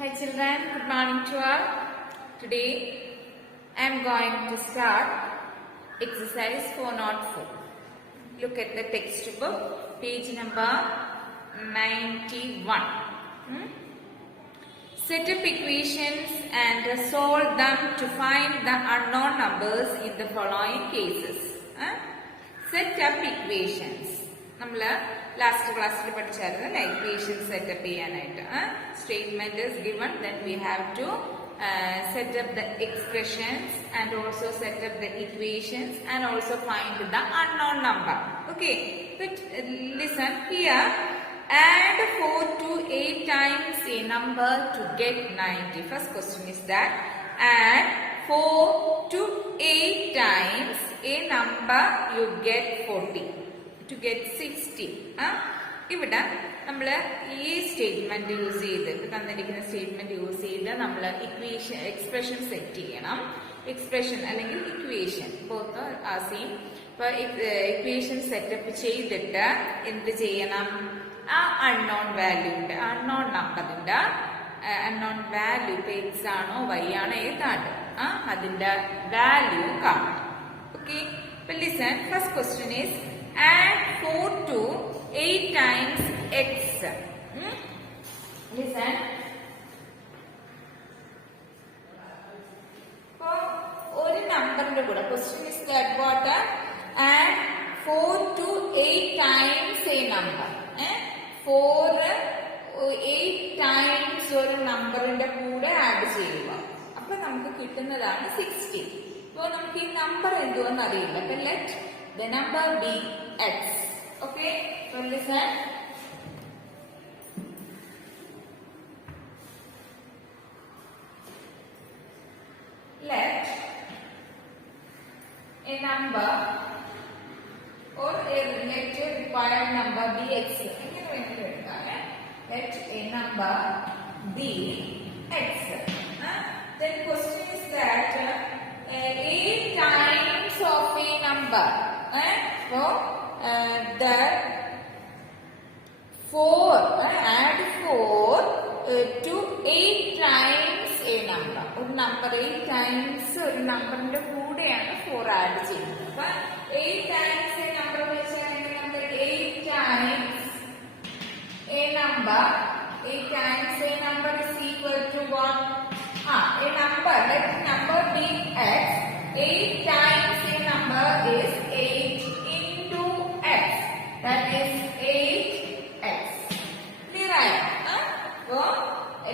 Hi children, good morning to all. Today I am going to start exercise 404. Look at the textbook, page number 91. Set up equations and solve them to find the unknown numbers in the following cases. Set up equations. Last class equation set up statement is given, then we have to set up the expressions and also set up the equations and also find the unknown number. Okay, but listen here. Add 4 to 8 times a number to get 90. First question is that add 4 to 8 times a number you get 40 to get 60. ഇവിടെ നമ്മൾ ഈ statement use ചെയ്ത് തന്നിരിക്കുന്ന statement use ചെയ്ത് നമ്മൾ equation expression set ചെയ്യണം. Expression അല്ലെങ്കിൽ equation both ആ സെയിം. ഇപ്പൊ ഇക്വേഷൻ സെറ്റപ്പ് ചെയ്തിട്ട് എന്ത് ചെയ്യണം? ആ അൺനോൺ വാല്യൂന്റെ അൺനോൺ നമ്പറിന്റെ അൺനോൺ വാല്യൂ ഇപ്പൊ എക്സ് ആണോ വൈ ആണോ ഏതാണ് അതിന്റെ വാല്യൂ കാണണം. ഓക്കെ, ഇപ്പൊ listen. First question is add 4 to 8 times x. Listen. For one number in the question is that what? Add 4 to 8 times a number. 4 8 times ഒരു നമ്പറിന്റെ കൂടെ ആഡ് ചെയ്യുക. അപ്പൊ നമുക്ക് കിട്ടുന്നതാണ് 60. അപ്പോൾ നമുക്ക് ഈ നമ്പർ എന്തുവെന്ന് അറിയില്ല. അപ്പൊ let the number be x. Okay, so listen. Let a number or a related required number be x. Let a number be x. Then question is that 8 times of a number. So the 4 add 4 to 8 times a number. ഒരു number 8 times ഒരു നമ്പറിന്റെ കൂടെയാണ് 4 add ചെയ്യുന്നത്. അപ്പൊ 8 times A number വെച്ചാണെങ്കിൽ നമ്മൾ 8 times A number 8 times A number is equal to what? A number, let number be x. 8 times a number is 8 into x. That is 8x. Clear, right? So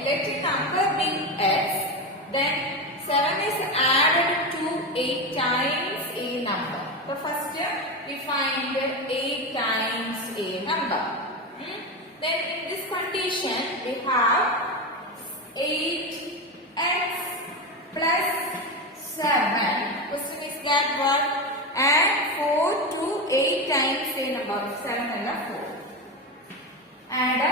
let the number be x. Then 7 is added to 8 times a number. So first we find 8 times a number. Then in this condition we have 8x plus 7. Question is that what? Add 4 to 8 times a number. 7 and 4. Add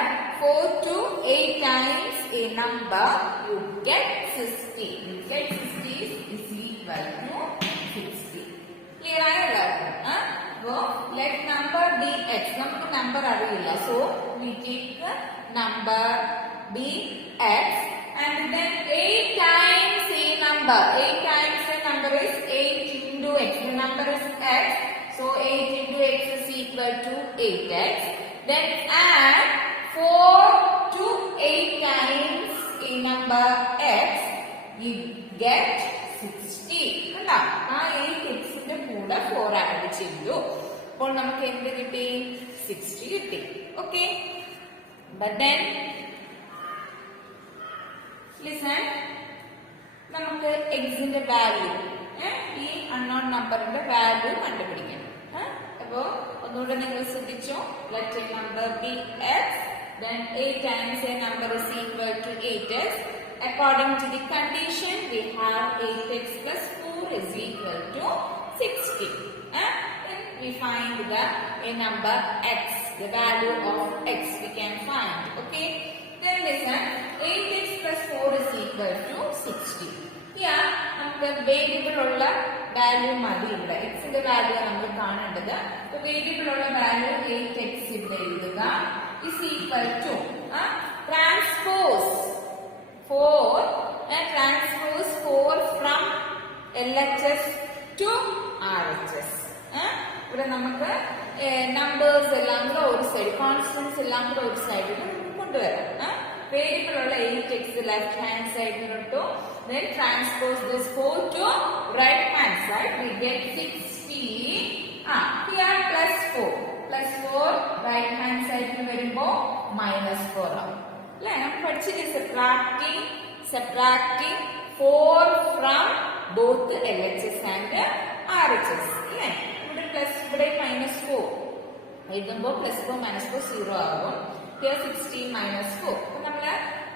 4 to 8 times a number. You get 60. You get 60 is equal to 60. Clear? So let number be x. Number arilla. So we take the number be x. And then 8 times a number. 8 times a number is 8 into x. The number is x. So 8 into x is equal to 8x. Then add 4 to 8 times a number x. You get 60. ആ 8x ന്റെ കൂടെ 4 add ചെയ്തു. അപ്പോൾ നമുക്ക് എന്ത് കിട്ടി? 60 കിട്ടി. Okay, but then listen, നമുക്ക് എക്സിന്റെ വാല്യൂ ഈ അൺനോൺ നമ്പറിന്റെ വാല്യൂ കണ്ടുപിടിക്കണം. അപ്പോ ഒന്നുകൂടെ നിങ്ങൾ ശ്രദ്ധിച്ചോ. Let A number B X, then 8 times a number is equal to 8x. According to the condition, we have 8x plus 4 is equal to 60. Then we find a number x, the value of x we can find. Okay. Then listen, 8x plus 4 is equal to 60. Here, നമുക്ക് variable ഉള്ള value മതി. ഇവിടെ എക്സിന്റെ value നമ്മൾ കാണേണ്ടത്. Variable ഉള്ള value 8x ഇവിടെ എഴുതുക is equal to transpose നമുക്ക് നമ്പേഴ്സ് എല്ലാം കൂടെ ഒരു സൈഡ്, കോൺസ്റ്റൻസ് എല്ലാം കൂടെ ഒരു സൈഡിൽ കൊണ്ടുവരാം. വേരിയബിൾ ഉള്ള 8x ലെഫ്റ്റ് ഹാൻഡ് സൈഡിൽ ഇട്ടു. Then transpose this 4 to right hand side. We get 16. Here plus 4. Plus 4 right hand side ൽ വരുമ്പോ minus 4 ആവും. അല്ലേ? നമ്മൾ പഠിച്ചില്ലേ subtracting 4 from both LHS and RHS. അല്ലേ? ഇവിടെ പ്ലസ് ഇവിടെ minus 4. എഴുതുമ്പോൾ plus 4 minus 4 0 ആകും. Here 16 minus 4. അപ്പോൾ നമ്മൾ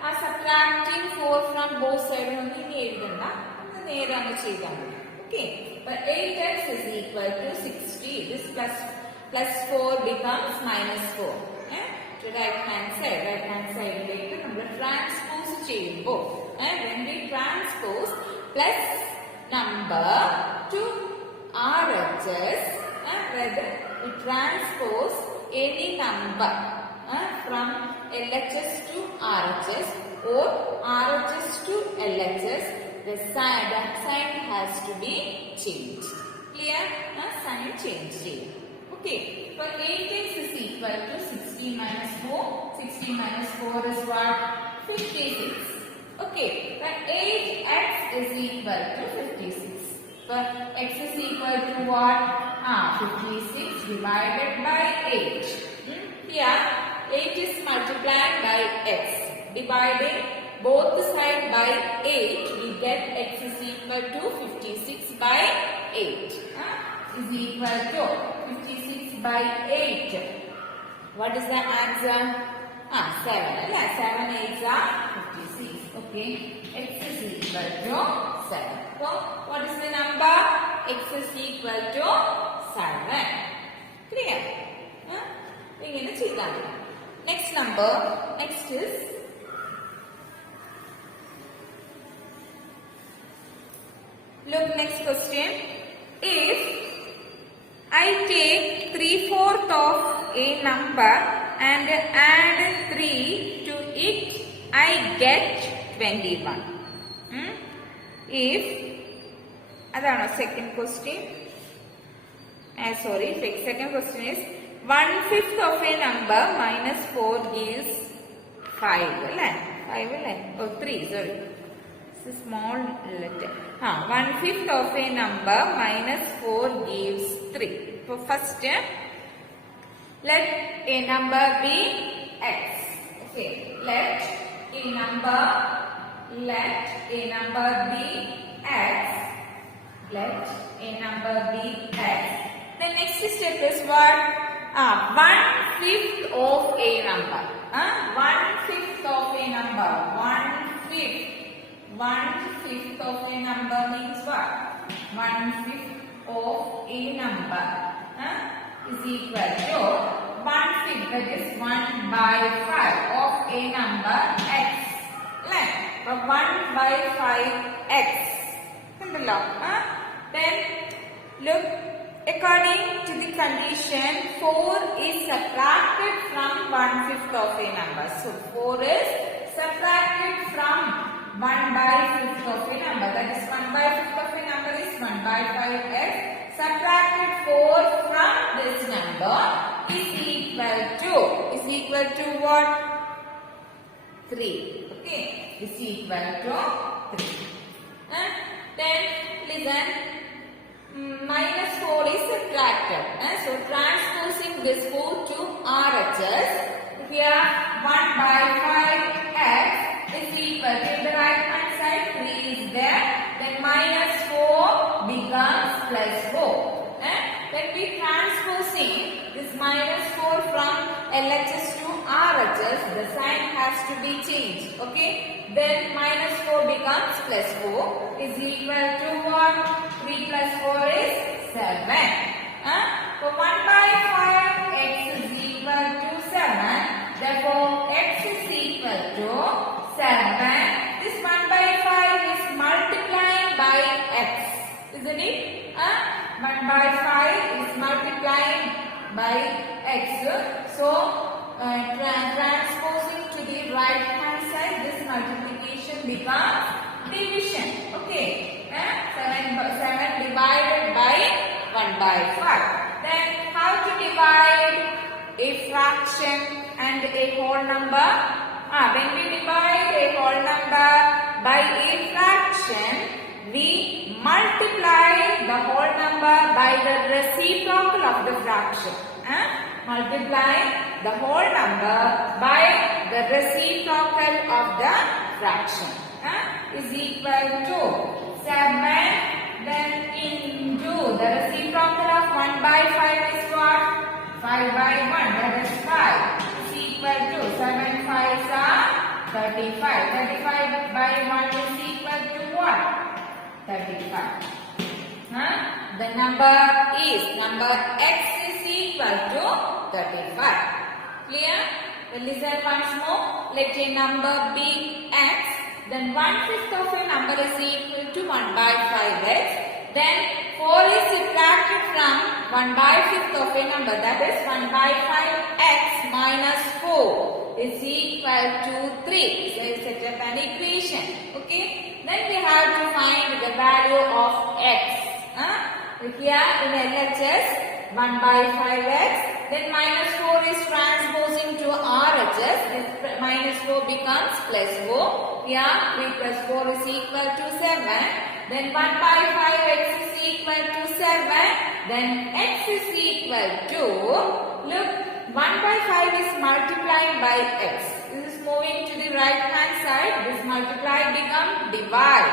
ആ subtracting 4 from both sides ഒന്നും ഇനി എഴുതണ്ട, നമ്മൾ നേരെ അങ്ങ് ചെയ്താൽ മതി. ഓക്കെ, അപ്പോൾ 8x is equal to 60. This plus 4 becomes minus 4. To right hand sideലേക്ക് നമ്മൾ ട്രാൻസ്പോസ് ചെയ്യുമ്പോൾ when we transpose plus number to RHS, whether we transpose any number from LHS to RHS or RHS to LHS, the sign has to be changed. Clear? Sign change. Okay. For 8x is equal to 16 minus 4. 16 minus 4 is what? 56. Okay. For 8x is equal to 56. For x is equal to what? 56 divided by 8. Here 8 is multiplied by x. Dividing both sides by 8, we get x is equal to 56 by 8. Is equal to 56 by 8. What is the answer? 7. 7 8s are 56. Okay. X is equal to 7. So, what is the number? X is equal to 7. Clear? ഇങ്ങനെ ചെയ്താൽ മതി. Next number. Next is look, next question. If I take 3/4 of a number and add 3 to it, I get 21. If adana second question. Sorry, second question is 1/5 of a number minus 4 gives 5. 5 or 3, sorry. This is small letter. 1/5 of a number minus 4 gives 3. So first, let a number be x. Okay, let a number be x. Let a number be x. The next step is what? 1/5 of a number. 1/5 of a number. 1/5. 1/5 of a number means what? 1/5 of a number is equal to 1/5, that is 1/5 of a number x. Right? But 1/5 x. Then look, according to the condition, 4 is subtracted from 1/5 of a number. So 4 is subtracted from 1/5 of a number. That is 1/5 of a number is 1/5x. Subtracted 4 from this number is equal to what? 3. Okay, is equal to 3. Then listen. Minus 4 is subtracted. So transposing this 4 to RHS, here 1/5x is equal to the right hand side, 3 is there, then minus 4 becomes plus 4. When we transposing this minus 4 from LHS to RHS, the sign has to be changed. Okay, then minus 4 becomes plus 4 is equal to what? 3 plus 4 is 7. So 1/5 x is equal to 7. Therefore, x is equal to 7. This 1/5 is multiplying by x, isn't it? 1/5 is multiplying by x. So, transposing to the right hand side, this multiplication becomes division. Okay. 7 divided by 1/5. Then how to divide a fraction and a whole number? When we divide a whole number by a fraction, we multiply the whole number by the reciprocal of the fraction. Multiply the whole number by the reciprocal of the fraction. Is equal to 7, then into the reciprocal of 1 by 5 is what? 5 by 1, that is 5. Is equal to 7 5s are 35. 35 by 1 is equal to what? 35. The number x is equal to 35. Clear? Then listen once more. Let a number be x. Then 1/5 of a number is equal to 1 by 5x. Then 4 is subtracted from 1 by 5th of a number. That is 1 by 5x minus 4 is equal to 3. So we set up an equation. Okay. Then we have to find the value of x. Here in LHS 1 by 5x. Then minus 4 is transposing to RHS. This minus 4 becomes plus 4. Here 3 plus 4 is equal to 7. Then 1 by 5x is equal to 7. Then x is equal to, look, 1 by 5 is multiplied by x. This is moving to the right hand side. This multiply become divide.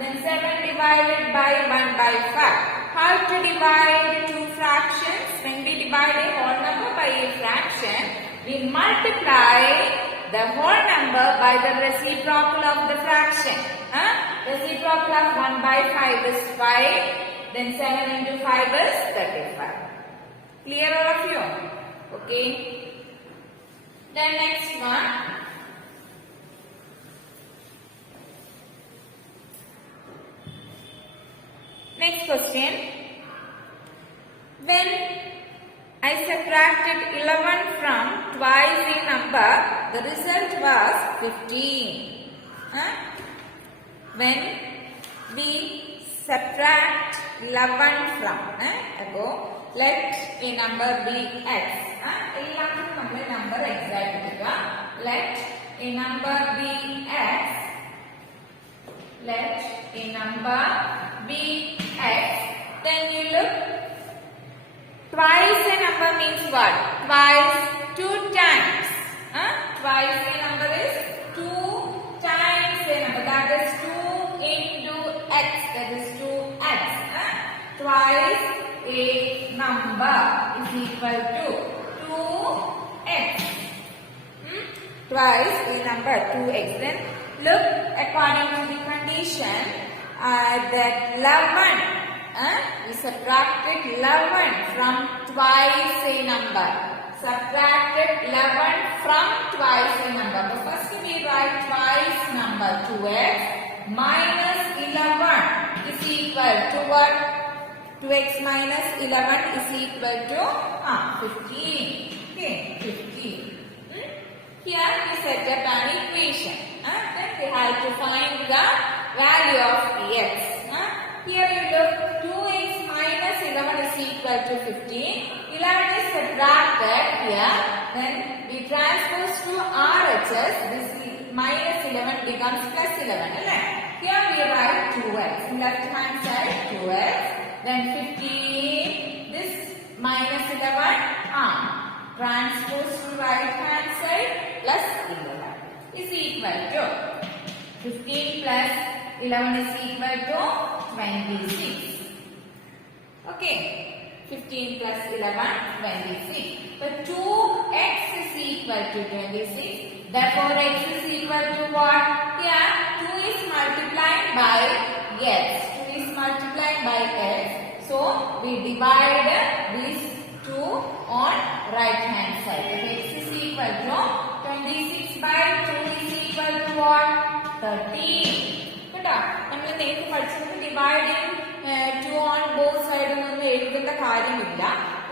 Then 7 divided by 1 by 5. How to divide two fractions? When we divide a whole number by a fraction, we multiply the whole number by the reciprocal of the fraction. Reciprocal of 1 by 5 is 5. Then 7 into 5 is 35. Clear all of you? Okay. Then next one. Next question. When I subtracted 11 from twice a number, the result was 15. When we subtract 11 from, let a number be x. Number exact. Let a number be x. Let a number be x. Then you look. Twice a number means what? Twice 2 times. Twice a number is 2 times a number. That is 2 into x. That is 2x. Twice a number is equal to 2x. Twice a number 2x. Then look, according to the condition, that 11. We subtracted 11 from twice a number. Subtracted 11 from twice a number. But first we write twice number 2x minus 11 is equal to what? 2x minus 11 is equal to 15. Okay, 15. Here we set up an equation. Then we have to find the value of x. Here you look, 2x minus 11 is equal to 15. 11 is subtracted here. Then we transpose to RHS. This minus 11 becomes plus 11. Here we write 2x. In left hand side 2x. Then 15. This minus 11. Transpose to right hand side plus 11 is equal to 15 plus 11 is equal to 26. Okay. 15 plus 11, 26. So 2x is equal to 26. Therefore, x is equal to what? Here, 2 is multiplied by x. 2 is multiplied by x. So, we divide these 2 on right hand side. So, x is equal to 26 by 2 is equal to what? 13. നമ്മൾ നേരത്തെ പഠിച്ചത് dividing 2 on both sides ഒന്നും എഴുതേണ്ട കാര്യമില്ല.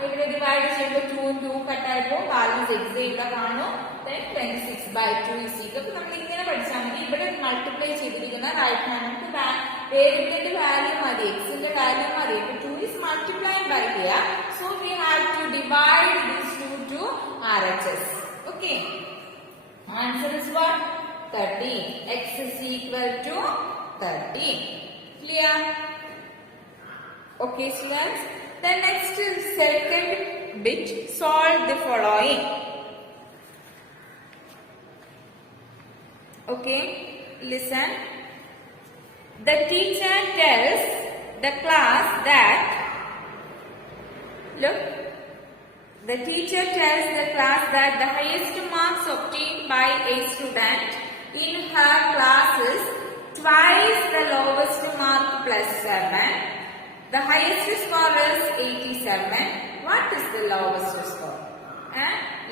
ഇവിടെ divide ചെയ്യുമ്പോൾ 2 ഉം 2 കട്ടായപ്പോൾ balance X ഇവിടെ കാണും. 26 by 2 is equal. അപ്പോൾ നമ്മൾ ഇങ്ങനെ പഠിച്ചാൽ മതി. ഇവിടെ മൾട്ടിപ്ലൈ ചെയ്തിരിക്കുന്ന റൈറ്റ് ഹാൻഡ് നമുക്ക് variable value madi, x in the value madi. But 2 is multiplied by here. So we have to divide these two to RHS. Okay. Answer is what? 13. X is equal to 13. Clear? Okay, students. The next second bit, solve the following. Okay, listen. The teacher tells the class that, look, the teacher tells the class that the highest marks obtained by a student in her class is twice the lowest mark plus 7. The highest score is 87. What is the lowest score?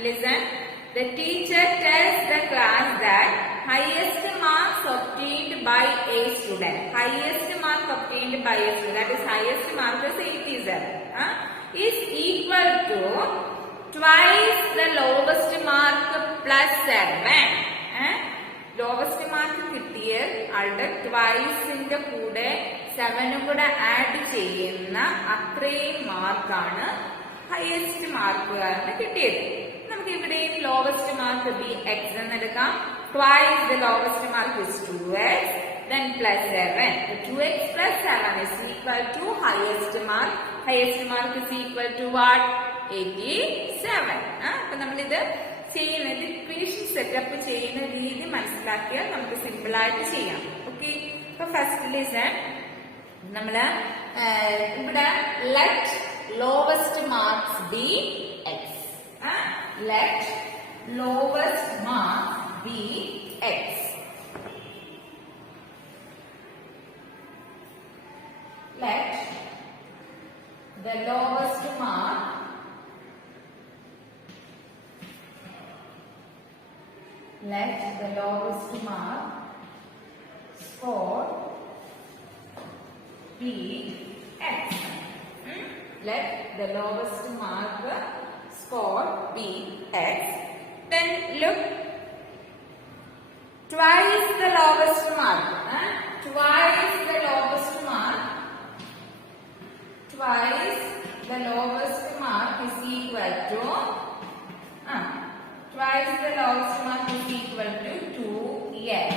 Listen. The teacher tells the class that highest marks obtained by a student. Highest mark obtained by a student, that is highest mark is 87. Is equal to twice the lowest mark plus 7. Lowest mark കിട്ടിയ ആളുടെ ട്വൈസിന്റെ കൂടെ 7 കൂടെ add ചെയ്യുന്ന അത്രയും മാർക്കാണ് highest മാർക്കുകാരന് കിട്ടിയത്. നമുക്ക് ഇവിടെ ലോവസ്റ്റ് മാർക്ക് ബി എക്സ് എന്നെടുക്കാം. Twice the lowest mark is 2x, then plus 7. 2x plus 7 is equal to highest mark. Highest mark is equal to what? 87. അപ്പൊ നമ്മളിത് ചെയ്യുന്നത് ഇക്വേഷൻ സെറ്റപ്പ് ചെയ്യുന്ന രീതി മനസ്സിലാക്കിയാൽ നമുക്ക് സിമ്പിൾ ആയിട്ട് ചെയ്യാം. ഓക്കെ, അപ്പൊ ഫസ്റ്റ് ലിസൺ, നമ്മള് ഇവിടെ let lowest marks B X. Let lowest mark B X. Let the lowest mark score be x. Let the lowest mark score be x. Then look, twice the lowest mark. Twice the lowest mark. Twice the lowest mark is equal to twice the lowest mark is equal to 2x.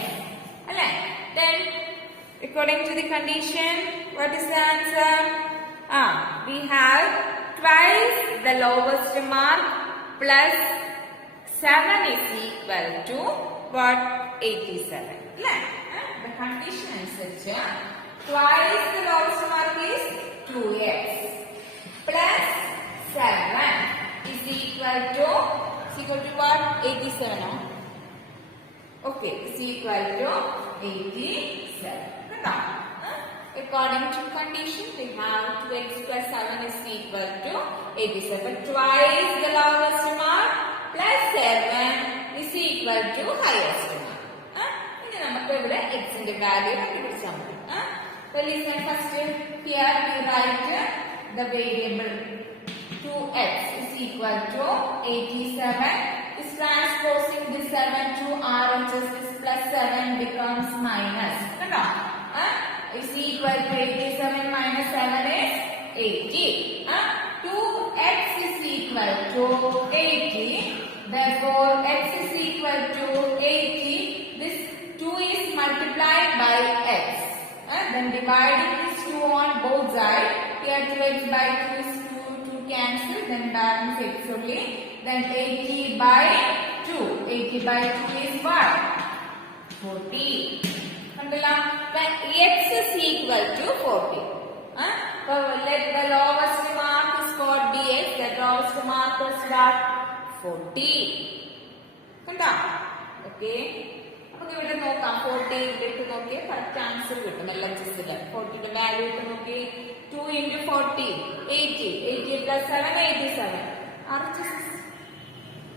Then according to the condition, what is the answer? We have twice the lowest mark plus 7 is equal to what? 87. The condition is such twice the lowest mark is 2x plus 7 is equal to what? 87. Okay, is equal to 87. According to condition, we have 2x plus 7 is equal to 87. Twice the lowest mark plus 7 is equal to highest mark. ഇനി നമുക്ക് ഇവിടെ x ന്റെ value കണ്ടുപിടിച്ചാൽ മതി. So listen first, here we write the variable 2x is equal to 87. Is transposing the 7 to RHS, this plus 7 becomes minus. Is equal to 87 minus 7 is 80. 2x is equal to 80. Therefore, x is equal to 80. This 2 is multiplied by x. Then dividing this 2 on both sides. Here 2x by 2 is 2 cancel. Then balance x only. Then 80 by 2. 80 by 2 is what? 40. When x is equal to 40. So let the lowest mark is for dx. The lowest mark is what? 40. Okay. നമുക്ക് ഇവിടെ നോക്കാം. 40 ഇവിടെ നോക്കിയാൽ correct answer കിട്ടും. LHS 40 value ഇട്ട് നോക്കി. 2 into 40 80. 80 plus 7 87. RHS is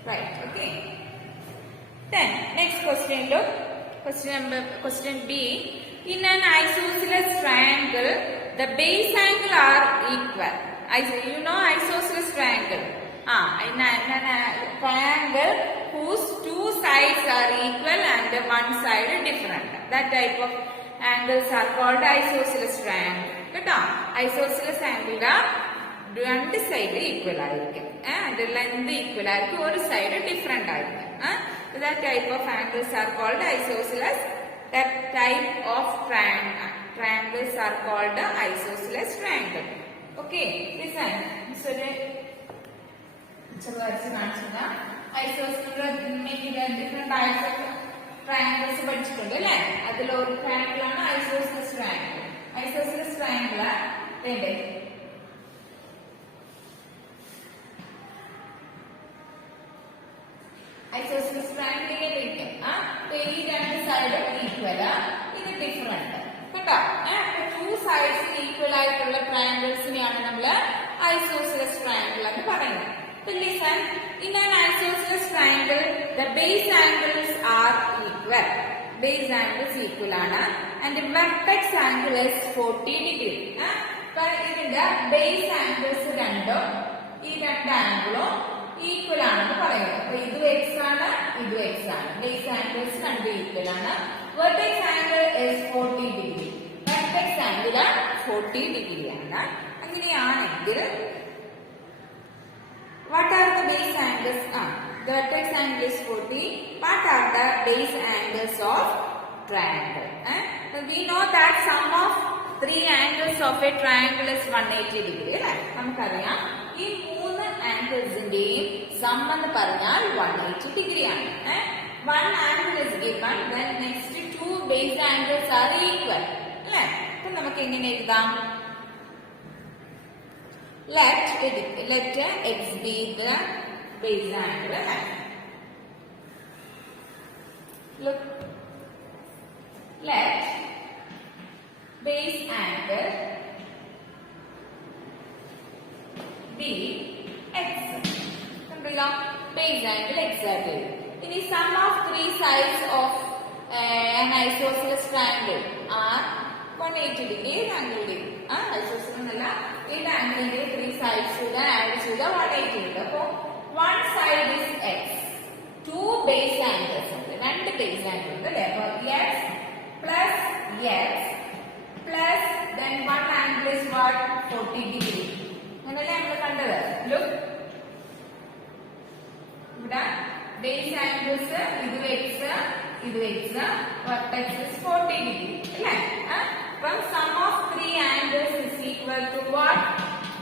right. Okay. Then next question, look. Question B. In an isosceles triangle, the base angle are equal. You know isosceles triangle. In a triangle whose two sides are equal and one side different. That type of angles are called isosceles triangle. കേട്ടോ isosceles ആംഗിളിന്റെ രണ്ട് side equal ആയിരിക്കും. അതിന്റെ length equal ആയിരിക്കും, ഒരു side different ആയിരിക്കും. That type of angles are called isosceles. That type of triangles are called isosceles triangle. Okay, listen. So different types of triangles പഠിച്ചിട്ടുണ്ട് അല്ലേ? അതിലൊരു ട്രയാങ്കിൾ ആണ് ഐസോസിലസ് ട്രയാങ്കിൾ. ഐസോസിലസ് ട്രയാങ്കിൾ വേണ്ടേ? Isosceles triangle ഇരിക്കും. ഈ രണ്ട് സൈഡും ഈക്വൽ, ഇത് ഡിഫറെന്റ് കേട്ടോ. ടു സൈഡ്സ് ഈക്വൽ ആയിട്ടുള്ള ട്രയാങ്കിൾസിനെയാണ് നമ്മൾ ഐസോസിലസ് ട്രയാങ്കിൾ എന്ന് പറയുന്നത്. Listen, in an isosceles triangle, the base angles are equal. Base angles equal ആണ്, and the vertex angle is 40 degree. ഇതിന്റെ ബേസ് ആംഗിൾസ് രണ്ടും ഈ രണ്ട് ആംഗിളും ഈക്വൽ ആണെന്ന് പറയുന്നത്. അപ്പൊ ഇതും എക്സ് ആണ്, ഇതും എക്സ് ആണ്. ബേസ് ആംഗിൾസ് രണ്ടും ഈക്വൽ ആണ്. Vertex angle is 40 degree. Vertex angle 40 degree ആണ്. അങ്ങനെയാണെങ്കിൽ what are the base angles? The vertex angle is 40. What are the base angles of triangle? We know that sum of three angles of a triangle is 180 degree. നമുക്കറിയാം ഈ മൂന്ന് ആംഗിൾസിന്റെയും some എന്ന് പറഞ്ഞാൽ 180 degree ആണ്. One angle is given when next two base angles are equal. അല്ലേ? അപ്പൊ നമുക്ക് എങ്ങനെ എഴുതാം? Let x be the base angle. Look, let base angle be x. കണ്ടല്ലോ, base angle x ആയിട്ട്. ഇനി sum of three sides of an isosceles triangle are 180 degree angle. Isosceles എന്നല്ല, ഏത് ആംഗിളിന്റെ ത്രീ സൈഡ്സ് കൂടെ ആഡ് ചെയ്ത 180 ഉണ്ട്. അപ്പോ one side is x, two base angles ഉണ്ട്, രണ്ട് ബേസ് ആംഗിൾ ഉണ്ട് അല്ലെ? അപ്പൊ x plus x plus then one angle is what 40 degree. അങ്ങനല്ലേ നമ്മൾ കണ്ടത്? ലുക്ക്, ഇവിടെ ബേസ് ആംഗിൾസ് ഇതും എക്സ് ഇതും എക്സ്, വെർട്ടെക്സ് ഇസ് 40 ഡിഗ്രി അല്ലേ? From sum of three angles is equal to what?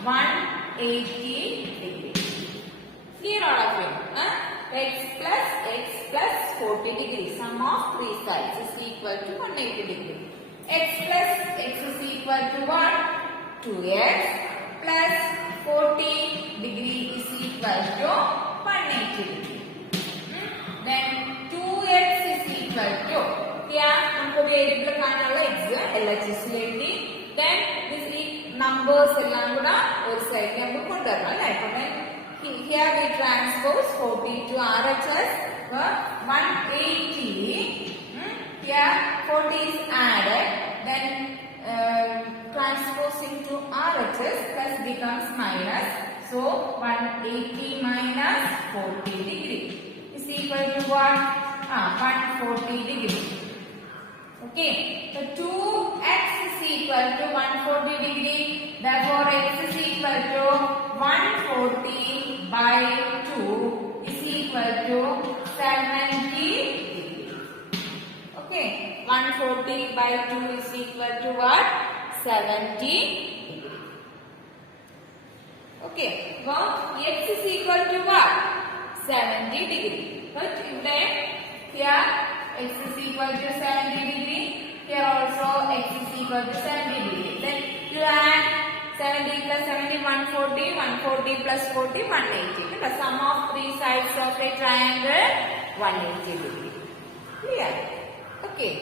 180 degree. Clear all of you? X plus 40 degree. Sum of three sides is equal to 180 degree. X plus x is equal to what? 2x plus 40 degree is equal to 180 degree. Then 2x is equal to നമുക്ക് variable കാണാനുള്ള X LHS എഴുതി. Then ഈ numbers എല്ലാം കൂടെ ഒരു സൈഡിൽ നമുക്ക് കൊണ്ടുവരണം അല്ലേ? അപ്പൊ here we transpose 40 to RHS 180. Here 40 is added, then transposing to RHS plus becomes minus. So 180 minus 40 degree is equal to what? 140 degree. Okay, so 2x is equal to 140 degree. Therefore, x is equal to 140 by 2 is equal to 70 degree. Okay, 140 by 2 is equal to what? 70 degree. Okay, so x is equal to what? 70 degree. But here x is equal to 70 degree. Here also x is equal to 70 degree. Then you add 70 plus 70, 140. 140 plus 40, 180. The sum of three sides of a triangle, 180 degree. Clear? Okay.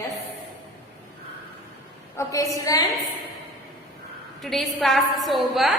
Yes. Okay, students. Today's class is over.